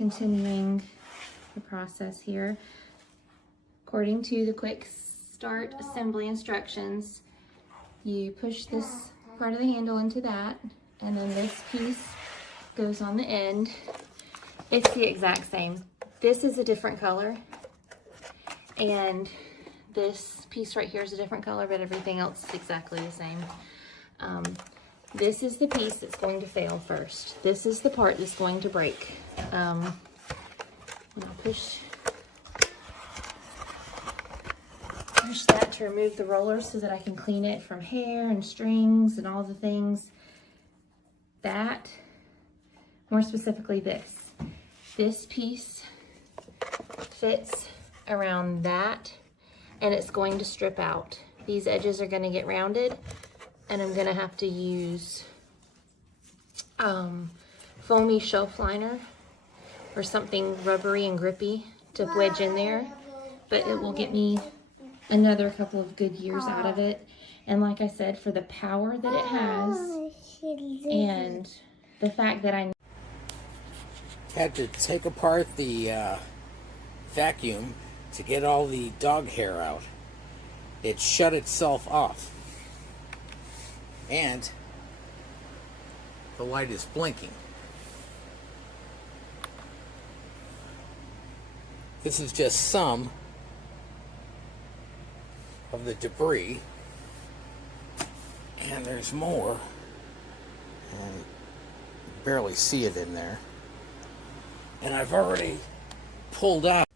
continuing the process here. According to the quick start assembly instructions, you push this part of the handle into that, and then this piece goes on the end. It's the exact same. This is a different color, and this piece right here is a different color, but everything else is exactly the same. This is the piece that's going to fail first. This is the part that's going to break. And I'll push that to remove the roller so that I can clean it from hair and strings and all the things. That, more specifically this piece fits around that, and it's going to strip out. These edges are going to get rounded, and I'm going to have to use foamy shelf liner or something rubbery and grippy to wedge in there, but it will get me another couple of good years out of it. And like I said, for the power that it has and the fact that I had to take apart the vacuum to get all the dog hair out. It shut itself off, and the light is blinking. This is just some of the debris, and there's more, and you barely see it in there. And I've already pulled out